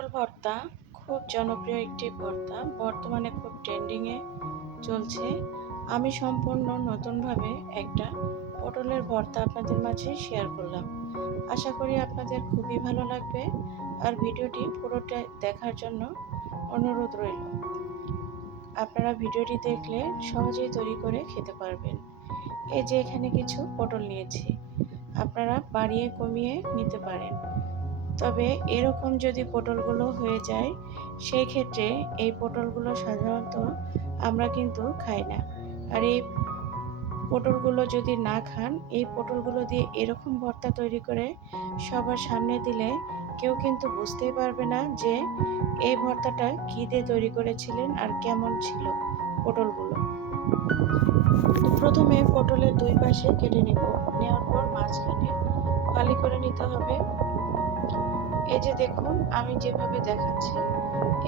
পটল ভর্তা খুব জনপ্রিয় একটি ভর্তা, বর্তমানে খুব ট্রেন্ডিংয়ে চলছে। আমি সম্পূর্ণ নতুনভাবে একটা পটলের ভর্তা আপনাদের মাঝে শেয়ার করলাম। আশা করি আপনাদের খুবই ভালো লাগবে, আর ভিডিওটি পুরোটা দেখার জন্য অনুরোধ রইল। আপনারা ভিডিওটি দেখলে সহজেই তৈরি করে খেতে পারবেন। এই যে এখানে কিছু পটল নিয়েছি, আপনারা বাড়িয়ে কমিয়ে নিতে পারেন। তবে এরকম যদি পটলগুলো হয়ে যায়, সেই ক্ষেত্রে এই পটলগুলো সাধারণত আমরা কিন্তু খাই না। আর এই পটলগুলো যদি না খান, এই পটলগুলো দিয়ে এরকম ভর্তা তৈরি করে সবার সামনে দিলে কেউ কিন্তু বুঝতেই পারবে না যে এই ভর্তাটা কী দিয়ে তৈরি করেছিলেন আর কেমন ছিল পটলগুলো। প্রথমে পটলের দুই পাশে কেটে নেওয়ার পর মাঝখানে ফালি করে নিতে হবে। এই যে দেখুন, আমি যেভাবে দেখাচ্ছি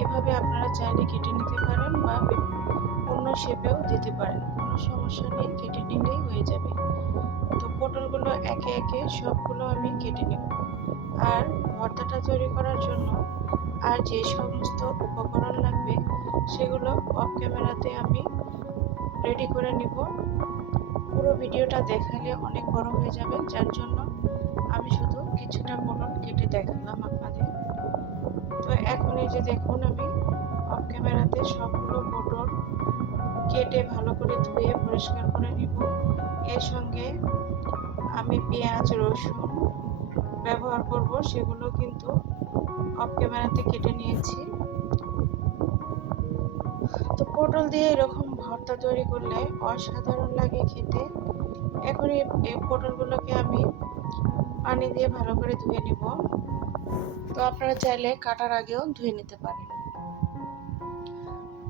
এভাবে আপনারা চাইলে কেটে নিতে পারেন বা অন্য শেপেও দিতে পারেন, কোনো সমস্যা নেই, কেটে নিলেই হয়ে যাবে। তো পটলগুলো একে একে সবগুলো আমি কেটে নেব। আর ভর্তাটা তৈরি করার জন্য আর যে সমস্ত উপকরণ লাগবে সেগুলো অফ ক্যামেরাতে আমি রেডি করে নিব। পুরো ভিডিওটা দেখালে অনেক বড় হয়ে যাবে, যার জন্য আমি শুধু কিছুটা পটল কেটে দেখালাম আপনাদের। তো এখন এই যে দেখুন, আমি অফ ক্যামেরাতে সবগুলো পটল কেটে ভালো করে ধুয়ে পরিষ্কার করে নিব। এর সঙ্গে আমি পেঁয়াজ রসুন ব্যবহার করব, সেগুলো কিন্তু অফ ক্যামেরাতে কেটে নিয়েছি। তো পটল দিয়ে এরকম ভর্তা তৈরি করলে অসাধারণ লাগে খেতে। এখন এই পটলগুলোকে আমি পানি দিয়ে ভালো করে ধুয়ে নিব। তো আপনারা চাইলে কাটার আগেও ধুয়ে নিতে পারেন।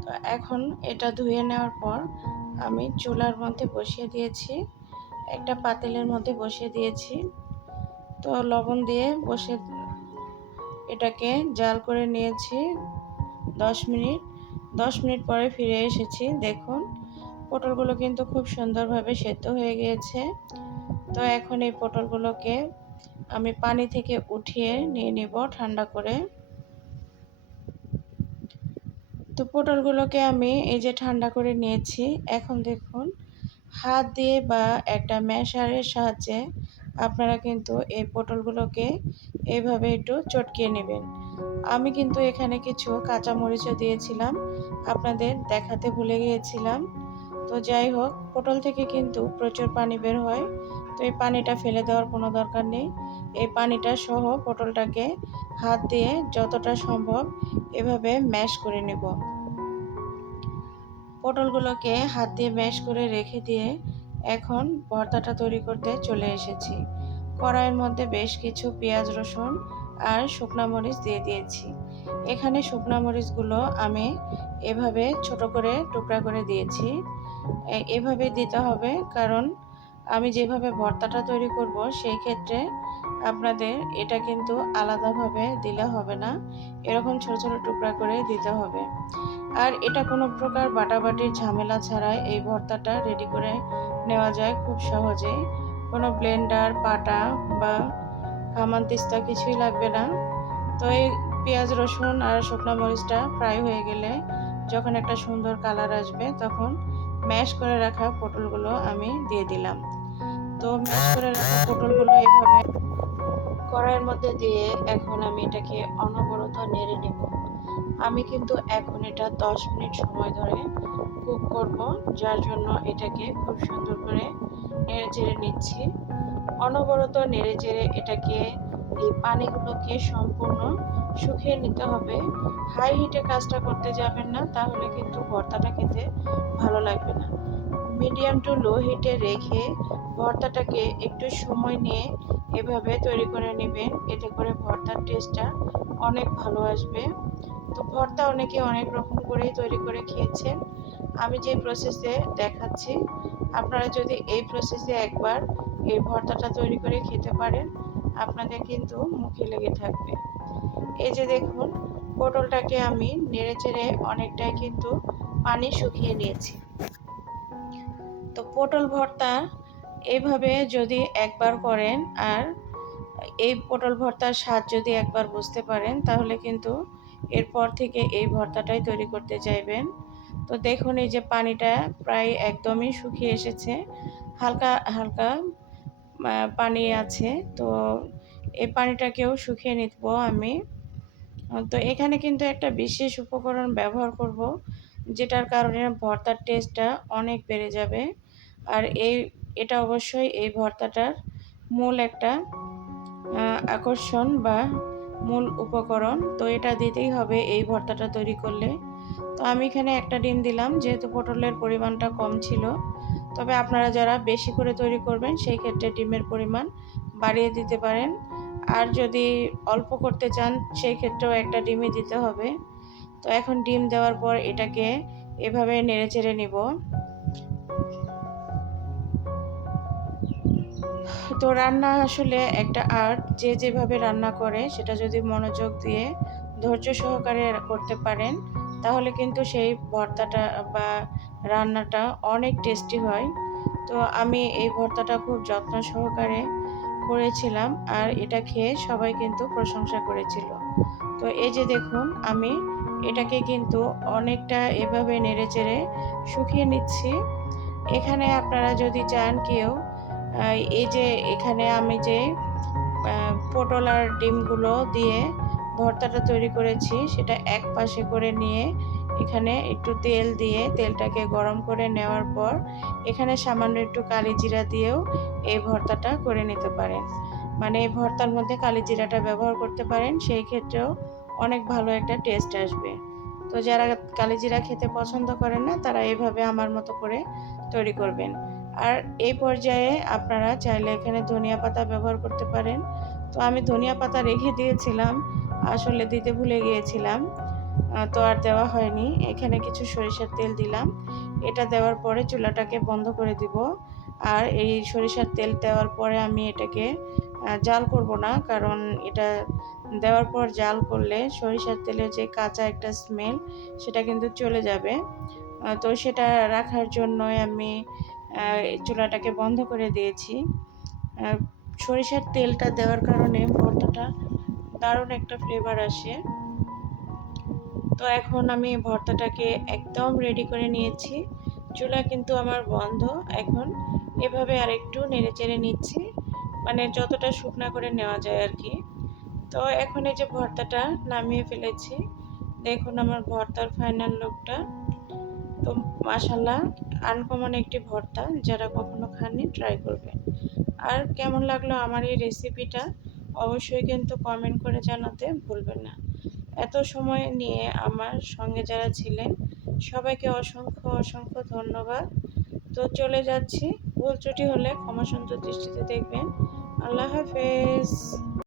তো এখন এটা ধুয়ে নেওয়ার পর আমি চুলার মধ্যে বসিয়ে দিয়েছি, একটা পাতিলের মধ্যে বসিয়ে দিয়েছি। তো লবণ দিয়ে এটাকে জাল করে নিয়েছি 10 মিনিট। 10 মিনিট পরে ফিরে এসেছি, দেখুন পটলগুলো কিন্তু খুব সুন্দরভাবে সেদ্ধ হয়ে গিয়েছে। তো এখন এই পটলগুলোকে আমি পানি থেকে উঠিয়ে নিয়ে নিব ঠান্ডা করে। তো পটলগুলোকে আমি এই যে ঠান্ডা করে নিয়েছি। এখন দেখুন, হাত দিয়ে বা একটা ম্যাশারের সাহায্যে আপনারা কিন্তু এই পটলগুলোকে এইভাবে একটু চটকিয়ে নেবেন। আমি কিন্তু এখানে কিছু কাঁচামরিচও দিয়েছিলাম, আপনাদের দেখাতে ভুলে গিয়েছিলাম। তো যাই হোক, পটল থেকে কিন্তু প্রচুর পানি বের হয়, তো এই পানিটা ফেলে দেওয়ার কোনো দরকার নেই। এই পানিটা সহ পটলটাকে হাত দিয়ে যতটা সম্ভব এভাবে ম্যাশ করে নেব। পটলগুলোকে হাত দিয়ে ম্যাশ করে রেখে দিয়ে এখন ভর্তাটা তৈরি করতে চলে এসেছি। কড়াইয়ের মধ্যে বেশ কিছু পেঁয়াজ রসুন আর শুকনা মরিচ দিয়ে দিয়েছি। এখানে শুকনা মরিচগুলো আমি এভাবে ছোট করে টুকরা করে দিয়েছি। এভাবে দিতে হবে, কারণ আমি যেভাবে ভর্তাটা তৈরি করব সেই ক্ষেত্রে আপনাদের এটা কিন্তু আলাদাভাবে দিলে হবে না, এরকম ছোট ছোট টুকরা করে দিতে হবে। আর এটা কোনো প্রকার বাটাবাটির ঝামেলা ছাড়াই এই ভর্তাটা রেডি করে নেওয়া যায় খুব সহজেই। কোনো ব্লেন্ডার, পাটা বা হামানদিস্তা কিছুই লাগবে না। তো এই পেঁয়াজ রসুন আর শুকনো মরিচটা ফ্রাই হয়ে গেলে যখন একটা সুন্দর কালার আসবে, তখন ম্যাশ করে রাখা পটলগুলো আমি দিয়ে দিলাম। তো ম্যাশ করে রাখা পটলগুলো এইভাবে কড়াইয়ের মধ্যে দিয়ে এখন আমি এটাকে অনবরত নেড়ে নেব। আমি কিন্তু এখন এটা 10 মিনিট সময় ধরে কুক করব, যার জন্য এটাকে খুব সুন্দর করে নেড়ে চেড়ে নিচ্ছি। অনবরত নেড়ে চেড়ে এটাকে, এই পানিগুলোকে সম্পূর্ণ শুকিয়ে নিতে হবে। হাই হিটে কাজটা করতে যাবেন না, তাহলে কিন্তু ভর্তাটা খেতে ভালো লাগবে না। মিডিয়াম টু লো হিটে রেখে ভর্তাটাকে একটু সময় নিয়ে এভাবে তৈরি করে নেবেন, এতে করে ভর্তার টেস্টটা অনেক ভালো আসবে। তো ভর্তা অনেকে অনেক রকম করেই তৈরি করে খেয়েছেন, আমি যে প্রসেসে দেখাচ্ছি আপনারা যদি এই প্রসেসে একবার এই ভর্তাটা তৈরি করে খেতে পারেন, আপনাদের কিন্তু মুখে লেগে থাকবে। এই যে দেখুন, পটলটাকে আমি নেড়ে চেড়ে অনেকটাই কিন্তু পানি শুকিয়ে নিয়েছি। তো পটল ভর্তা এইভাবে যদি একবার করেন আর এই পটল ভর্তার স্বাদ যদি একবার বুঝতে পারেন তাহলে কিন্তু এরপর থেকে এই ভর্তাটাই তৈরি করতে চাইবেন। তো দেখুন এই যে পানিটা প্রায় একদমই শুকিয়ে এসেছে। হালকা, হালকা পানি আছে। তো এই পানিটাকেও শুকিয়ে নিব আমি। তো এখানে কিন্তু একটা বিশেষ উপকরণ ব্যবহার করব, যেটার কারণে ভর্তার টেস্টটা অনেক বেড়ে যাবে। আর এটা অবশ্যই এই ভর্তাটার মূল একটা আকর্ষণ বা মূল উপকরণ। তো এটা দিতেই হবে এই ভর্তাটা তৈরি করলে। তো আমি এখানে একটা ডিম দিলাম, যেহেতু পটলের পরিমাণটা কম ছিল। তবে আপনারা যারা বেশি করে তৈরি করবেন সেই ক্ষেত্রে ডিমের পরিমাণ বাড়িয়ে দিতে পারেন। আর যদি অল্প করতে চান সেই ক্ষেত্রেও একটা ডিমই দিতে হবে। তো এখন ডিম দেওয়ার পর এটাকে এভাবে নেড়েচেড়ে নিব। তো রান্না আসলে একটা আর্ট। যে যেভাবে রান্না করে সেটা যদি মনোযোগ দিয়ে ধৈর্য সহকারে করতে পারেন তাহলে কিন্তু সেই ভর্তাটা বা রান্নাটা অনেক টেস্টি হয়। তো আমি এই ভর্তাটা খুব যত্ন সহকারে করেছিলাম আর এটা খেয়ে সবাই কিন্তু প্রশংসা করেছিল। তো এই যে দেখুন আমি এটাকে কিন্তু অনেকটা এভাবে নেড়েচেড়ে শুকিয়ে নিচ্ছি। এখানে আপনারা যদি চান কেউ এই যে এখানে আমি যে পটল আর ডিমগুলো দিয়ে ভর্তাটা তৈরি করেছি সেটা এক পাশে করে নিয়ে এখানে একটু তেল দিয়ে তেলটাকে গরম করে নেওয়ার পর এখানে সামান্য একটু কালিজিরা দিয়েও এই ভর্তাটা করে নিতে পারেন। মানে এই ভর্তার মধ্যে কালিজিরাটা ব্যবহার করতে পারেন, সেই ক্ষেত্রেও অনেক ভালো একটা টেস্ট আসবে। তো যারা কালিজিরা খেতে পছন্দ করেন না তারা এইভাবে আমার মতো করে তৈরি করবেন। আর এই পর্যায়ে আপনারা চাইলে এখানে ধনিয়া পাতা ব্যবহার করতে পারেন। তো আমি ধনিয়া পাতা রেখে দিয়েছিলাম, আসলে দিতে ভুলে গিয়েছিলাম। তো আর দেওয়া হয়নি। এখানে কিছু সরিষার তেল দিলাম। এটা দেওয়ার পরে চুলাটাকে বন্ধ করে দিব। আর এই সরিষার তেল দেওয়ার পরে আমি এটাকে জাল করব না, কারণ এটা দেওয়ার পর জাল করলে সরিষার তেলের যে কাঁচা একটা স্মেল সেটা কিন্তু চলে যাবে। তো সেটা রাখার জন্যই আমি চুলাটাকে বন্ধ করে দিয়েছি। সরিষার তেলটা দেওয়ার কারণে ভর্তাটা দারুণ একটা ফ্লেভার আসে। তো এখন আমি ভর্তাটাকে একদম রেডি করে নিয়েছি। চুলা কিন্তু আমার বন্ধ। এখন এভাবে আরেকটু নেড়েচেড়ে নিচ্ছি, মানে যতটা শুকনা করে নেওয়া যায় আর কি। তো এখন এই যে ভর্তাটা নামিয়ে ফেলেছি, দেখুন আমার ভর্তার ফাইনাল লুকটা। তো মাশাআল্লাহ, আনকমন একটি ভর্তা, যারা কখনো খাননি ট্রাই করবেন। আর কেমন লাগলো আমার এই রেসিপিটা অবশ্যই কিন্তু কমেন্ট করে জানাতে ভুলবেন না। এত সময় নিয়ে আমার সঙ্গে যারা ছিলেন সবাইকে অসংখ্য অসংখ্য ধন্যবাদ। তো চলে যাচ্ছি, ভুল ত্রুটি হলে ক্ষমা সুন্দর দৃষ্টিতে দেখবেন। আল্লাহ হাফেজ।